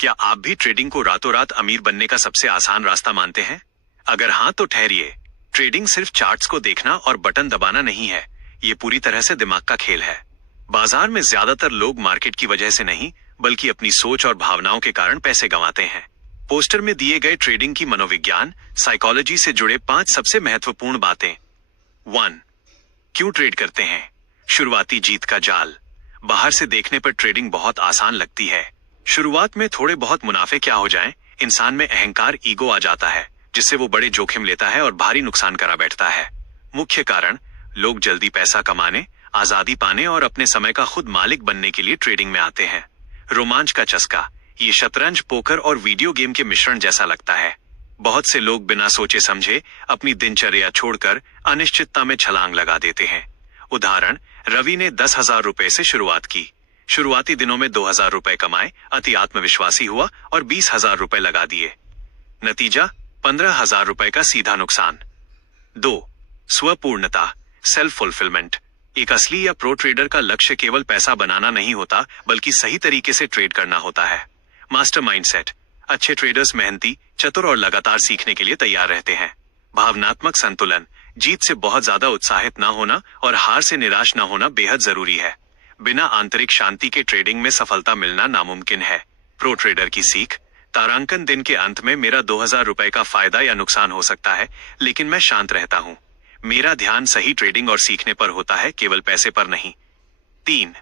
क्या आप भी ट्रेडिंग को रातों रात अमीर बनने का सबसे आसान रास्ता मानते हैं? अगर हाँ तो ठहरिए। ट्रेडिंग सिर्फ चार्ट्स को देखना और बटन दबाना नहीं है, ये पूरी तरह से दिमाग का खेल है। बाजार में ज्यादातर लोग मार्केट की वजह से नहीं, बल्कि अपनी सोच और भावनाओं के कारण पैसे गंवाते हैं। पोस्टर में दिए गए ट्रेडिंग की मनोविज्ञान, साइकोलॉजी से जुड़े 5 सबसे महत्वपूर्ण बातें। 1. क्यों ट्रेड करते हैं? शुरुआती जीत का जाल। बाहर से देखने पर ट्रेडिंग बहुत आसान लगती है। शुरुआत में थोड़े बहुत मुनाफे क्या हो जाएं, इंसान में अहंकार, ईगो आ जाता है, जिससे वो बड़े जोखिम लेता है और भारी नुकसान करा बैठता है। मुख्य कारण, लोग जल्दी पैसा कमाने, आजादी पाने और अपने समय का खुद मालिक बनने के लिए ट्रेडिंग में आते हैं। रोमांच का चस्का, ये शतरंज, पोकर और वीडियो गेम के मिश्रण जैसा लगता है। बहुत से लोग बिना सोचे समझे अपनी दिनचर्या छोड़कर अनिश्चितता में छलांग लगा देते हैं। उदाहरण, रवि ने 10,000 रुपए से शुरुआत की। शुरुआती दिनों में 2,000 रुपए कमाए, अति आत्मविश्वासी हुआ और 20,000 रुपए लगा दिए। नतीजा, 15,000 रुपए का सीधा नुकसान। 2. स्वपूर्णता, सेल्फ फुलफिलमेंट। एक असली या प्रो ट्रेडर का लक्ष्य केवल पैसा बनाना नहीं होता, बल्कि सही तरीके से ट्रेड करना होता है। मास्टर माइंडसेट, अच्छे ट्रेडर्स मेहनती, चतुर और लगातार सीखने के लिए तैयार रहते हैं। भावनात्मक संतुलन, जीत से बहुत ज्यादा उत्साहित न होना और हार से निराश न होना बेहद जरूरी है। बिना आंतरिक शांति के ट्रेडिंग में सफलता मिलना नामुमकिन है। प्रो ट्रेडर की सीख, तारांकन, दिन के अंत में मेरा 2,000 रुपए का फायदा या नुकसान हो सकता है, लेकिन मैं शांत रहता हूँ। मेरा ध्यान सही ट्रेडिंग और सीखने पर होता है, केवल पैसे पर नहीं। 3.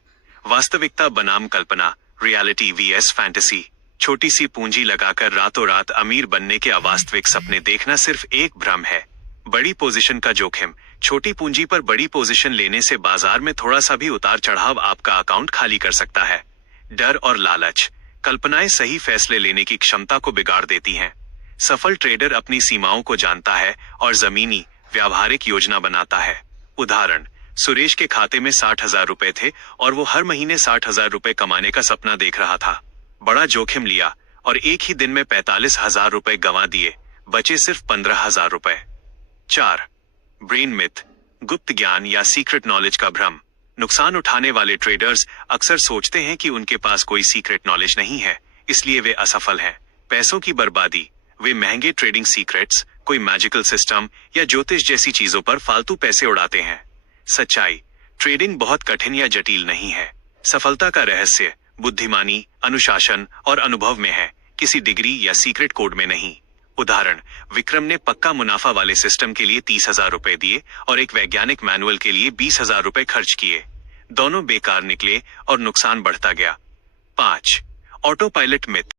वास्तविकता बनाम कल्पना, रियलिटी वीएस फैंटेसी। छोटी सी पूंजी लगाकर रातों रात अमीर बनने के अवास्तविक सपने देखना सिर्फ एक भ्रम है। बड़ी पोजीशन का जोखिम, छोटी पूंजी पर बड़ी पोजीशन लेने से बाजार में थोड़ा सा भी उतार चढ़ाव आपका अकाउंट खाली कर सकता है। डर और लालच, कल्पनाएं सही फैसले लेने की क्षमता को बिगाड़ देती हैं। सफल ट्रेडर अपनी सीमाओं को जानता है और जमीनी, व्यावहारिक योजना बनाता है। उदाहरण, सुरेश के खाते में 60,000 रुपए थे और वो हर महीने 60,000 रुपए कमाने का सपना देख रहा था। बड़ा जोखिम लिया और एक ही दिन में 45,000 रुपए गंवा दिए, बचे सिर्फ 15,000 रुपए। 4. ब्रेन मिथ, गुप्त ज्ञान या सीक्रेट नॉलेज का भ्रम। नुकसान उठाने वाले ट्रेडर्स अक्सर सोचते हैं कि उनके पास कोई सीक्रेट नॉलेज नहीं है, इसलिए वे असफल हैं। पैसों की बर्बादी, वे महंगे ट्रेडिंग सीक्रेट्स, कोई मैजिकल सिस्टम या ज्योतिष जैसी चीजों पर फालतू पैसे उड़ाते हैं। सच्चाई, ट्रेडिंग बहुत कठिन या जटिल नहीं है। सफलता का रहस्य बुद्धिमानी, अनुशासन और अनुभव में है, किसी डिग्री या सीक्रेट कोड में नहीं। उदाहरण, विक्रम ने पक्का मुनाफा वाले सिस्टम के लिए 30,000 रुपए दिए और एक वैज्ञानिक मैनुअल के लिए 20,000 रुपए खर्च किए। दोनों बेकार निकले और नुकसान बढ़ता गया। 5. Auto pilot myth,